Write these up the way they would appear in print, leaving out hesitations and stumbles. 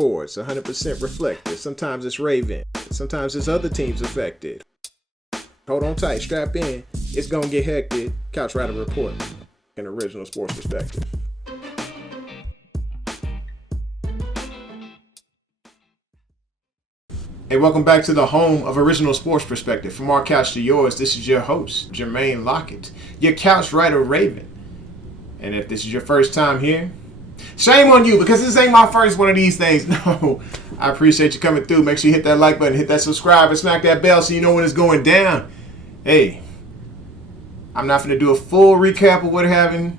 sports, 100% reflective. Sometimes it's Raven. Sometimes it's other teams affected. Hold on tight, strap in. It's going to get hectic. Couch Rider Report. An original sports perspective. Hey, welcome back to the home of Original Sports Perspective. From our couch to yours, this is your host, Jermaine Lockett, your couch writer Raven. And if this is your first time here, shame on you, because this ain't my first one of these things. No, I appreciate you coming through. Make sure you hit that like button, hit that subscribe, and smack that bell so you know when it's going down. Hey, I'm not going to do a full recap of what happened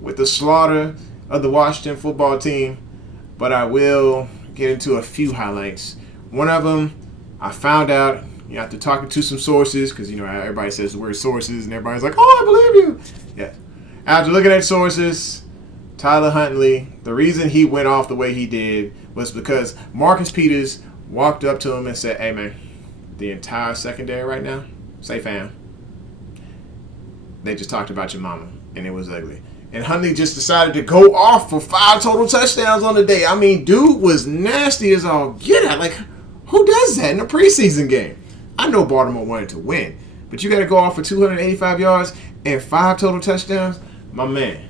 with the slaughter of the Washington football team, but I will get into a few highlights. One of them, I found out, after talking to some sources, because, everybody says the word sources, and everybody's like, oh, I believe you. Yeah. After looking at sources, Tyler Huntley, the reason he went off the way he did was because Marcus Peters walked up to him and said, hey, man, the entire secondary right now, say fam, they just talked about your mama, and it was ugly. And Huntley just decided to go off for 5 total touchdowns on the day. I mean, dude was nasty as all get out. Like, who does that in a preseason game? I know Baltimore wanted to win, but you got to go off for 285 yards and 5 total touchdowns? My man.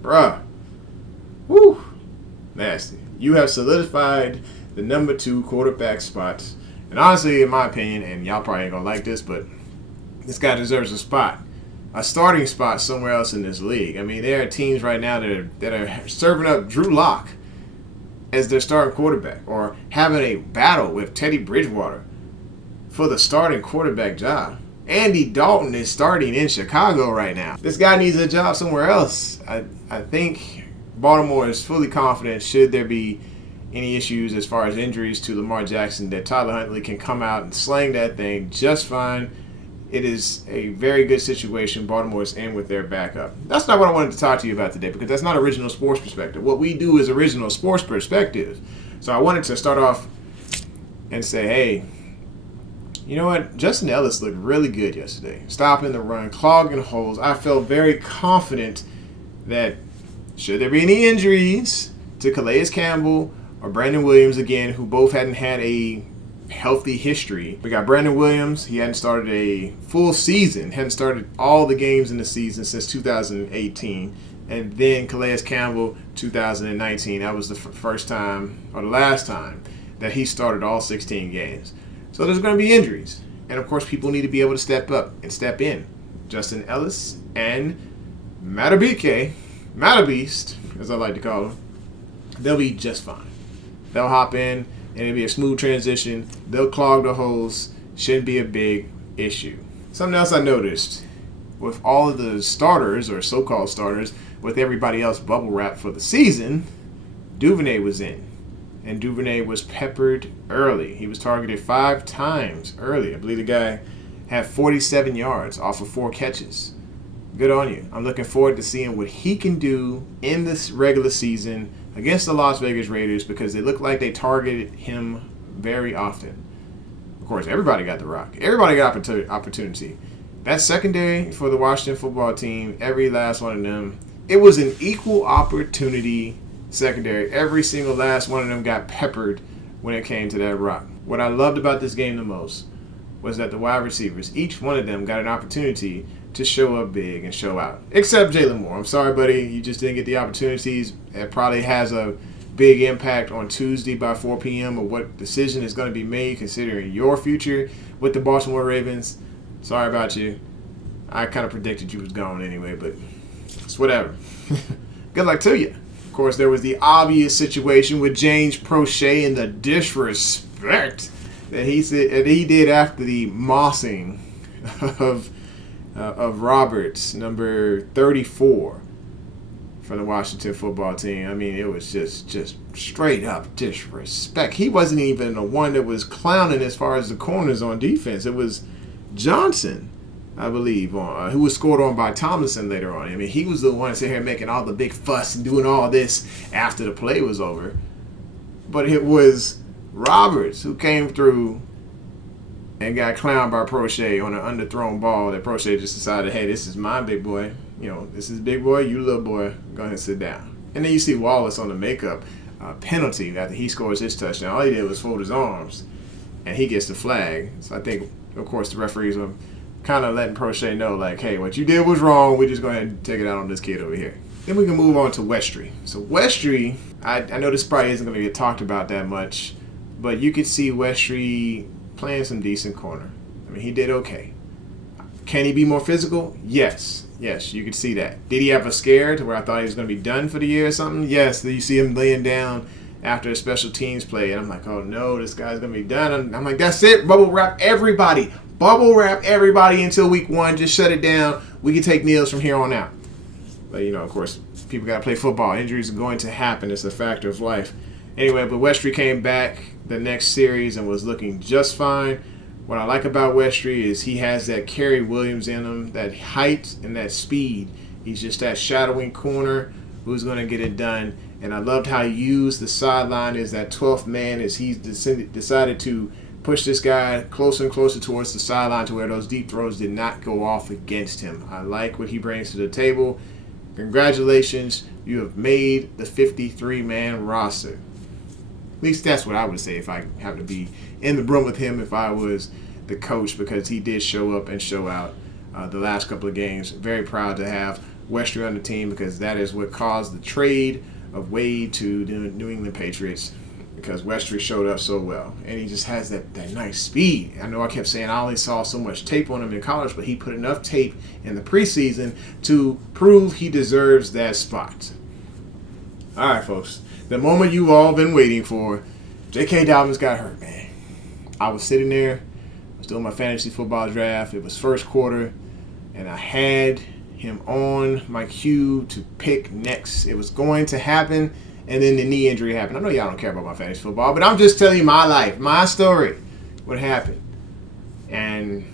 Bruh. Woo. Nasty. You have solidified the number 2 quarterback spot. And honestly, in my opinion, and y'all probably ain't going to like this, but this guy deserves a starting spot somewhere else in this league. I mean, there are teams right now that are serving up Drew Lock as their starting quarterback, or having a battle with Teddy Bridgewater for the starting quarterback job. Andy Dalton is starting in Chicago right now. This guy needs a job somewhere else. I think Baltimore is fully confident, should there be any issues as far as injuries to Lamar Jackson, that Tyler Huntley can come out and sling that thing just fine. It is a very good situation Baltimore is in with their backup. That's not what I wanted to talk to you about today, because that's not original sports perspective. What we do is original sports perspective. So I wanted to start off and say, hey, you know what? Justin Ellis looked really good yesterday. Stopping the run, clogging holes. I felt very confident that should there be any injuries to Calais Campbell or Brandon Williams again, who both hadn't had a healthy history. We got Brandon Williams. He hadn't started a full season, hadn't started all the games in the season since 2018. And then Calais Campbell, 2019. That was the first time, or the last time, that he started all 16 games. So there's going to be injuries. And of course, people need to be able to step up and step in. Justin Ellis and Matabike, Matabeast, as I like to call him, they'll be just fine. They'll hop in, and it'll be a smooth transition. They'll clog the holes. Shouldn't be a big issue. Something else I noticed, with all of the starters, or so-called starters, with everybody else bubble wrapped for the season, Duvernay was in. And Duvernay was peppered early. He was targeted 5 times early. I believe the guy had 47 yards off of 4 catches. Good on you. I'm looking forward to seeing what he can do in this regular season against the Las Vegas Raiders, because they look like they targeted him very often. Of course, everybody got the rock. Everybody got opportunity. That secondary for the Washington football team, every last one of them, it was an equal opportunity secondary. Every single last one of them got peppered when it came to that rock. What I loved about this game the most was that the wide receivers, each one of them got an opportunity to show up big and show out. Except Jalen Moore. I'm sorry, buddy. You just didn't get the opportunities. It probably has a big impact on Tuesday by 4 p.m. of what decision is going to be made considering your future with the Baltimore Ravens. Sorry about you. I kind of predicted you was gone anyway, but it's whatever. Good luck to you. Of course, there was the obvious situation with James Prochet and the disrespect that he did after the mossing of Roberts, number 34, for the Washington football team. I mean, it was just straight up disrespect. He wasn't even the one that was clowning as far as the corners on defense. It was Johnson, I believe, who was scored on by Tomlinson later on. I mean, he was the one sitting here making all the big fuss and doing all this after the play was over. But it was Roberts who came through and got clowned by Prochet on an underthrown ball that Prochet just decided, hey, this is my big boy. This is big boy, you little boy. Go ahead and sit down. And then you see Wallace on the makeup. penalty after he scores his touchdown. All he did was fold his arms, and he gets the flag. So I think, of course, the referees were kind of letting Prochet know, like, hey, what you did was wrong. We're just going to take it out on this kid over here. Then we can move on to Westry. So Westry, I know this probably isn't going to get talked about that much, but you could see Westry playing some decent corner. I mean, he did okay. Can he be more physical? Yes. Yes, you could see that. Did he have a scare to where I thought he was going to be done for the year or something? Yes. You see him laying down after a special teams play, and I'm like, oh no, this guy's going to be done. I'm like, that's it. Bubble wrap everybody. Bubble wrap everybody until week 1. Just shut it down. We can take Niels from here on out. But, you know, of course, people got to play football. Injuries are going to happen. It's a factor of life. Anyway, but Westry came back the next series and was looking just fine. What I like about Westry is he has that Kerry Williams in him, that height and that speed. He's just that shadowing corner who's going to get it done. And I loved how he used the sideline as that 12th man as he decided to push this guy closer and closer towards the sideline to where those deep throws did not go off against him. I like what he brings to the table. Congratulations, you have made the 53-man roster. At least that's what I would say if I have to be in the room with him if I was the coach, because he did show up and show out the last couple of games. Very proud to have Westry on the team, because that is what caused the trade of Wade to the New England Patriots, because Westry showed up so well. And he just has that nice speed. I know I kept saying I only saw so much tape on him in college, but he put enough tape in the preseason to prove he deserves that spot. All right, folks. The moment you've all been waiting for, J.K. Dobbins got hurt, man. I was sitting there, I was doing my fantasy football draft. It was first quarter, and I had him on my queue to pick next. It was going to happen, and then the knee injury happened. I know y'all don't care about my fantasy football, but I'm just telling you my life, my story, what happened. And,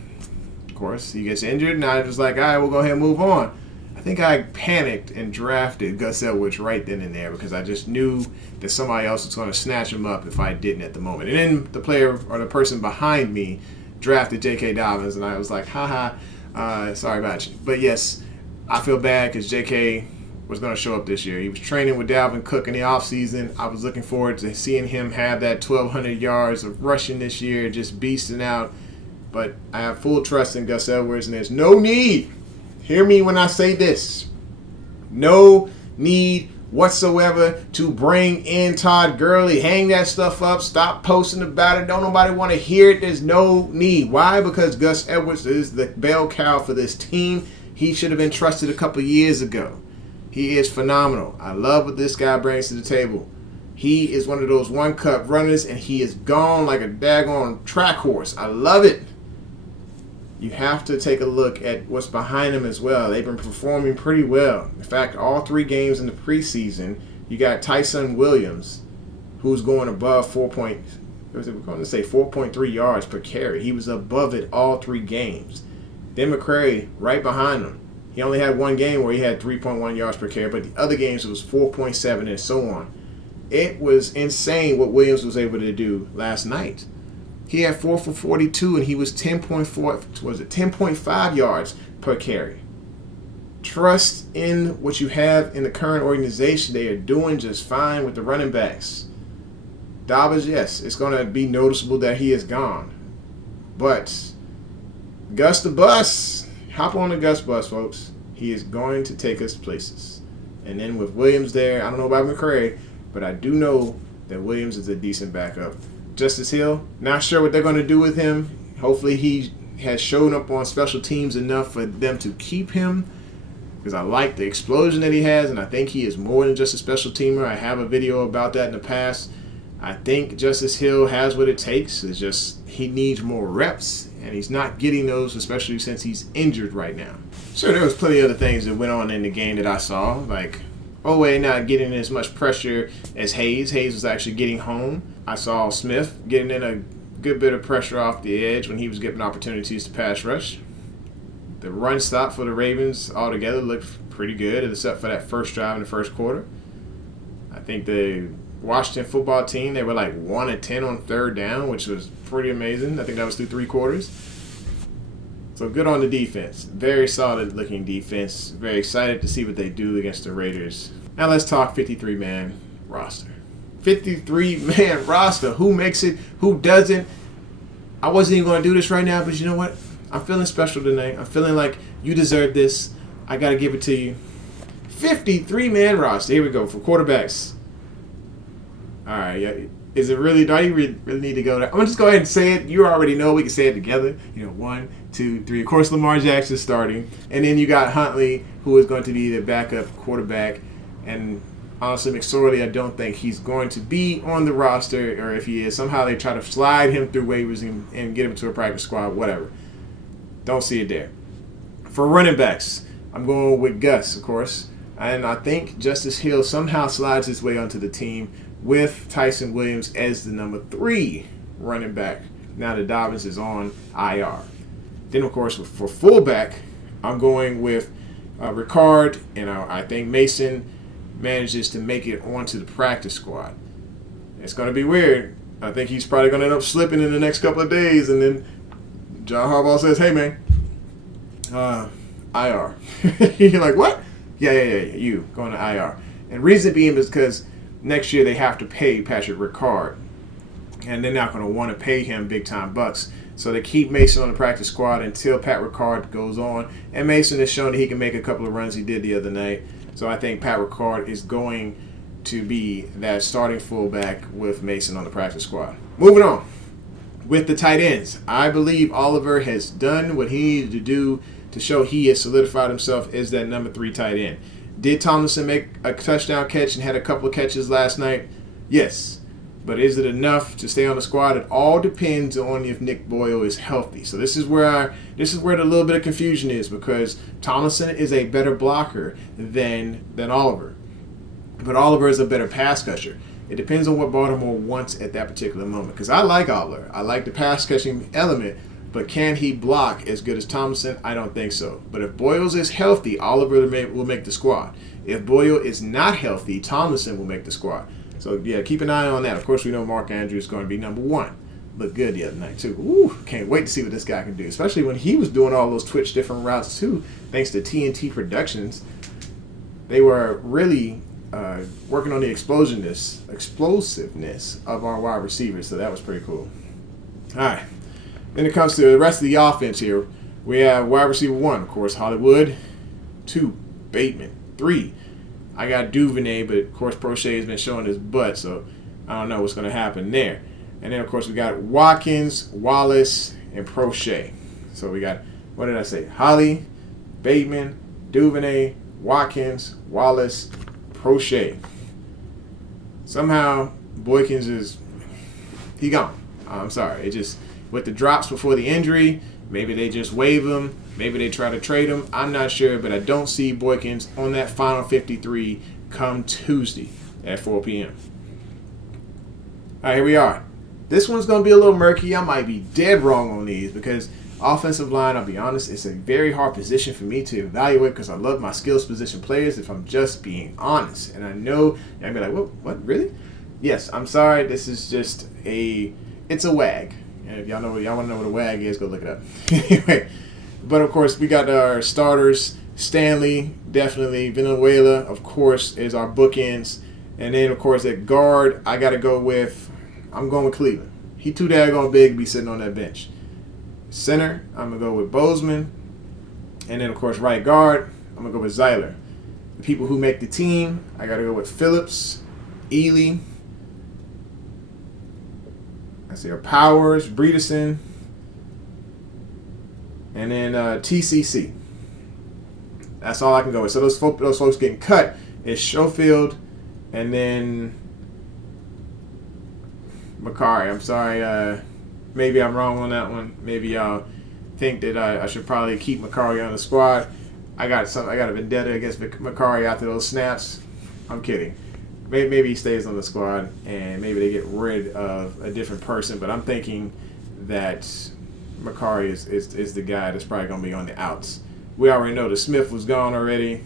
of course, he gets injured, and I was like, all right, we'll go ahead and move on. I think I panicked and drafted Gus Edwards right then and there, because I just knew that somebody else was going to snatch him up if I didn't at the moment. And then the player or the person behind me drafted J.K. Dobbins, and I was like, sorry about you. But yes, I feel bad because J.K. was going to show up this year. He was training with Dalvin Cook in the offseason. I was looking forward to seeing him have that 1,200 yards of rushing this year, just beasting out. But I have full trust in Gus Edwards, and there's no need. Hear me when I say this. No need whatsoever to bring in Todd Gurley. Hang that stuff up. Stop posting about it. Don't nobody want to hear it. There's no need. Why? Because Gus Edwards is the bell cow for this team. He should have been trusted a couple years ago. He is phenomenal. I love what this guy brings to the table. He is one of those one-cut runners, and he is gone like a daggone track horse. I love it. You have to take a look at what's behind them as well. They've been performing pretty well. In fact, all 3 games in the preseason, you got Tyson Williams, who's going above 4.3 yards per carry. He was above it all 3 games. Then McCray right behind him. He only had 1 game where he had 3.1 yards per carry, but the other games it was 4.7 and so on. It was insane what Williams was able to do last night. He had 4 for 42, and he was 10.5 yards per carry. Trust in what you have in the current organization. They are doing just fine with the running backs. Dobbins, yes, it's going to be noticeable that he is gone. But Gus the Bus, hop on the Gus bus, folks. He is going to take us places. And then with Williams there, I don't know about McCray, but I do know that Williams is a decent backup. Justice Hill, not sure what they're going to do with him. Hopefully he has shown up on special teams enough for them to keep him, because I like the explosion that he has, and I think he is more than just a special teamer. I have a video about that in the past. I think Justice Hill has what it takes. It's just he needs more reps, and he's not getting those, especially since he's injured right now. Sure, there was plenty of other things that went on in the game that I saw, like Oweh not getting as much pressure as Hayes. Hayes was actually getting home. I saw Smith getting in a good bit of pressure off the edge when he was given opportunities to pass rush. The run stop for the Ravens altogether looked pretty good, except for that first drive in the first quarter. I think the Washington football team, they were like 1 of 10 on third down, which was pretty amazing. I think that was through 3 quarters. So good on the defense. Very solid looking defense. Very excited to see what they do against the Raiders. Now let's talk 53-man roster. 53-man roster. Who makes it? Who doesn't? I wasn't even going to do this right now, but you know what? I'm feeling special tonight. I'm feeling like you deserve this. I got to give it to you. 53-man roster. Here we go for quarterbacks. All right. Yeah. Is it really? Do I really need to go there? I'm going to just go ahead and say it. You already know. We can say it together. 1, 2, 3. Of course, Lamar Jackson's starting. And then you got Huntley, who is going to be the backup quarterback. And honestly, McSorley, I don't think he's going to be on the roster. Or if he is, somehow they try to slide him through waivers and get him to a practice squad, whatever. Don't see it there. For running backs, I'm going with Gus, of course. And I think Justice Hill somehow slides his way onto the team with Tyson Williams as the number 3 running back. Now that Dobbins is on IR. Then, of course, for fullback, I'm going with Ricard. And I think Mason manages to make it onto the practice squad. It's going to be weird. I think he's probably going to end up slipping in the next couple of days. And then John Harbaugh says, hey, man, IR. You're like, what? Yeah, you going to IR. And reason being is because next year they have to pay Patrick Ricard. And they're not going to want to pay him big-time bucks. So they keep Mason on the practice squad until Pat Ricard goes on. And Mason has shown that he can make a couple of runs he did the other night. So I think Pat Ricard is going to be that starting fullback with Mason on the practice squad. Moving on. With the tight ends, I believe Oliver has done what he needed to do to show he has solidified himself as that number 3 tight end. Did Tomlinson make a touchdown catch and had a couple of catches last night? Yes. But is it enough to stay on the squad? It all depends on if Nick Boyle is healthy. So this is where the little bit of confusion is, because Tomlinson is a better blocker than Oliver. But Oliver is a better pass catcher. It depends on what Baltimore wants at that particular moment. Because I like Oliver. I like the pass catching element. But can he block as good as Tomlinson? I don't think so. But if Boyles is healthy, Oliver will make the squad. If Boyle is not healthy, Tomlinson will make the squad. So, yeah, keep an eye on that. Of course, we know Mark Andrews is going to be number 1. Looked good the other night, too. Ooh, can't wait to see what this guy can do. Especially when he was doing all those Twitch different routes, too, thanks to TNT Productions. They were really working on the explosiveness of our wide receivers. So that was pretty cool. All right. Then it comes to the rest of the offense here. We have wide receiver 1, of course, Hollywood. 2, Bateman. 3, I got Duvernay, but of course Prochet has been showing his butt, so I don't know what's going to happen there. And then, of course, we got Watkins, Wallace, and Prochet. So we got, what did I say? Holly, Bateman, Duvernay, Watkins, Wallace, Prochet. Somehow Boykins he gone. I'm sorry. It just, with the drops before the injury, maybe they just waive him. Maybe they try to trade him. I'm not sure, but I don't see Boykins on that final 53 come Tuesday at 4 p.m. All right, here we are. This one's going to be a little murky. I might be dead wrong on these because offensive line, I'll be honest, it's a very hard position for me to evaluate because I love my skills position players, if I'm just being honest. And I know, I'd be like, what, really? Yes, I'm sorry. This is just it's a WAG. And if y'all want to know what a WAG is, go look it up. Anyway. But, of course, we got our starters. Stanley, definitely. Venezuela, of course, is our bookends. And then, of course, at guard, I'm going with Cleveland. He too daggone big to be sitting on that bench. Center, I'm going to go with Bozeman. And then, of course, right guard, I'm going to go with Zeiler. The people who make the team, I got to go with Phillips, Ely, Powers, Breederson, and then TCC. That's all I can go with. So those folks getting cut is Schofield and then Makari. I'm sorry. Maybe I'm wrong on that one. Maybe y'all think that I should probably keep Makari on the squad. I got a vendetta against Makari after those snaps. I'm kidding. Maybe he stays on the squad and maybe they get rid of a different person. But I'm thinking that Makari is the guy that's probably going to be on the outs. We already know that Smith was gone already,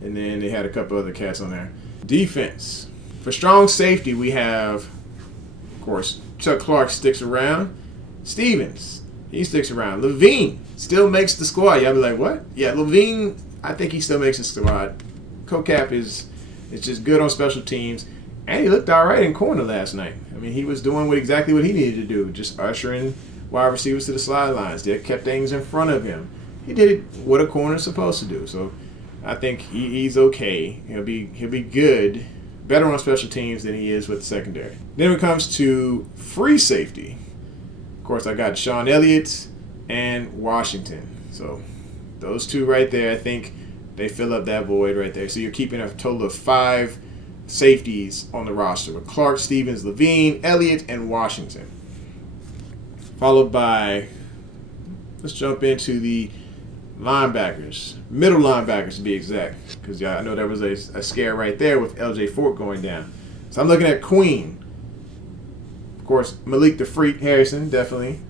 and then they had a couple other cats on there. Defense. For strong safety, we have, of course, Chuck Clark sticks around. Stevens, he sticks around. Levine still makes the squad. Y'all be like, what? Yeah, Levine, I think he still makes the squad. CoCap is just good on special teams. And he looked all right in corner last night. I mean, he was doing exactly what he needed to do, just ushering wide receivers to the sidelines. They kept things in front of him. He did what a corner's supposed to do. So I think he's okay. He'll be good, better on special teams than he is with the secondary. Then when it comes to free safety, of course, I got Sean Elliott and Washington. So those two right there, I think they fill up that void right there. So you're keeping a total of 5 safeties on the roster with Clark, Stevens, Levine, Elliott, and Washington. Followed by, let's jump into the linebackers, middle linebackers to be exact, because I know there was a scare right there with LJ Fort going down. So I'm looking at Queen. Of course, Malik the Freak Harrison, definitely.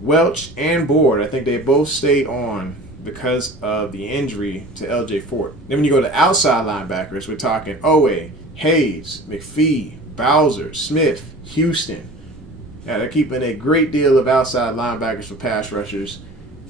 Welch and Board, I think they both stayed on because of the injury to LJ Fort. Then when you go to outside linebackers, we're talking Owe, Hayes, McPhee, Bowser, Smith, Houston. Yeah, they're keeping a great deal of outside linebackers for pass rushers.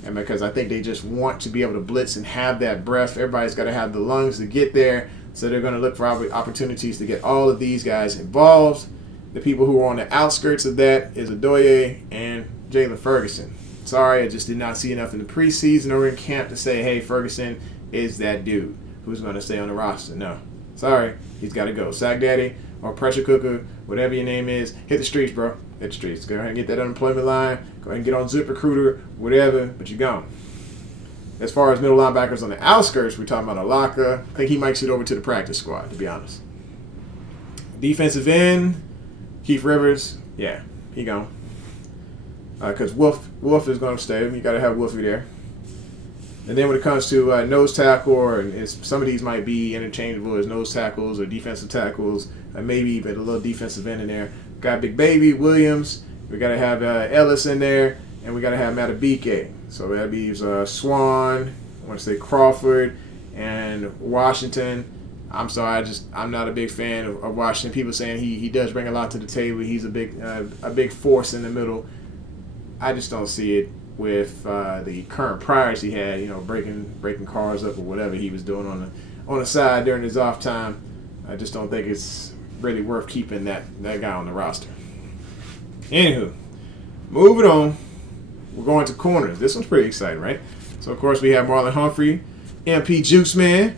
And because I think they just want to be able to blitz and have that breath. Everybody's got to have the lungs to get there. So they're going to look for opportunities to get all of these guys involved. The people who are on the outskirts of that is Adoye and Jalen Ferguson. Sorry, I just did not see enough in the preseason or in camp to say, hey, Ferguson is that dude who's going to stay on the roster. No. Sorry, he's got to go. Sack Daddy or Pressure Cooker, whatever your name is, hit the streets, bro. Hit the streets. Go ahead and get that unemployment line. Go ahead and get on ZipRecruiter, whatever, but you're gone. As far as middle linebackers on the outskirts, we're talking about Alaka. I think he might shoot over to the practice squad, to be honest. Defensive end, Keith Rivers, yeah, he gone. Because Wolf is going to stay. You got to have Wolfie there. And then when it comes to nose tackle, and some of these might be interchangeable as nose tackles or defensive tackles, maybe even a little defensive end in there. Got Big Baby, Williams. We got to have Ellis in there, and we got to have Matabike. So that leaves Swan, I want to say Crawford, and Washington. I'm sorry, I'm not a big fan of Washington. People saying he does bring a lot to the table. He's a big force in the middle. I just don't see it with the current priors he had, breaking cars up or whatever he was doing on the side during his off time. I just don't think it's really worth keeping that guy on the roster. Anywho, moving on, we're going to corners. This one's pretty exciting, right? So, of course, we have Marlon Humphrey, MP Juice Man,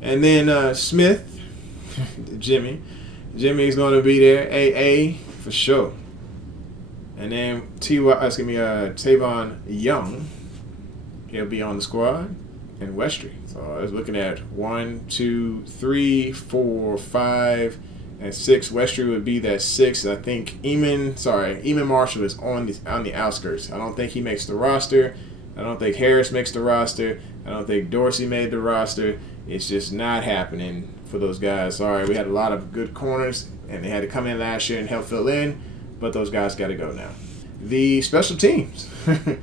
and then Smith, Jimmy. Jimmy's going to be there, AA, for sure. And then Tavon Young, he'll be on the squad, and Westry. So I was looking at 1, 2, 3, 4, 5, and 6. Westry would be that 6. I think Eamon Marshall is on the outskirts. I don't think he makes the roster. I don't think Harris makes the roster. I don't think Dorsey made the roster. It's just not happening for those guys. Sorry, we had a lot of good corners, and they had to come in last year and help fill in. But those guys got to go now. The special teams. Yeah,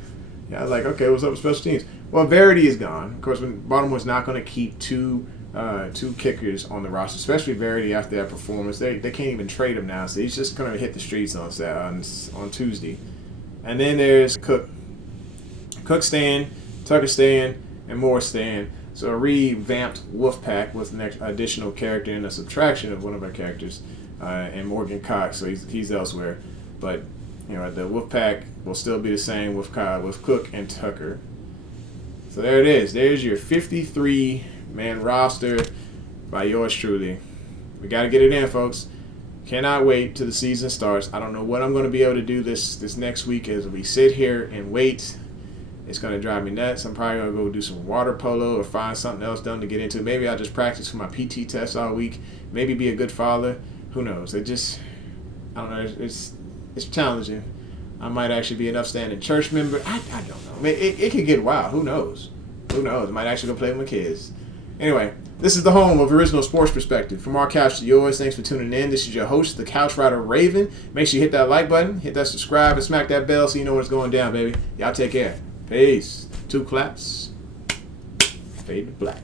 I was like, okay, what's up with special teams? Well, Verity is gone. Of course, Baltimore's not going to keep two kickers on the roster, especially Verity after that performance. They can't even trade him now, so he's just going to hit the streets on Tuesday. And then there's Cook. Cook staying, Tucker staying, and Moore staying. So a revamped Wolfpack with an additional character and a subtraction of one of our characters. And Morgan Cox, so he's elsewhere. But, the Wolfpack will still be the same with Cook and Tucker. So there it is. There's your 53-man roster by yours truly. We got to get it in, folks. Cannot wait till the season starts. I don't know what I'm going to be able to do this next week as we sit here and wait. It's going to drive me nuts. I'm probably going to go do some water polo or find something else done to get into. Maybe I'll just practice for my PT test all week. Maybe be a good father. Who knows? I don't know. It's challenging. I might actually be an upstanding church member. I don't know. I mean, it could get wild. Who knows? I might actually go play with my kids. Anyway, this is the home of Original Sports Perspective. From our couch to yours, thanks for tuning in. This is your host, the Couch Rider Raven. Make sure you hit that like button, hit that subscribe, and smack that bell so you know what's going down, baby. Y'all take care. Peace. 2 claps. Fade to black.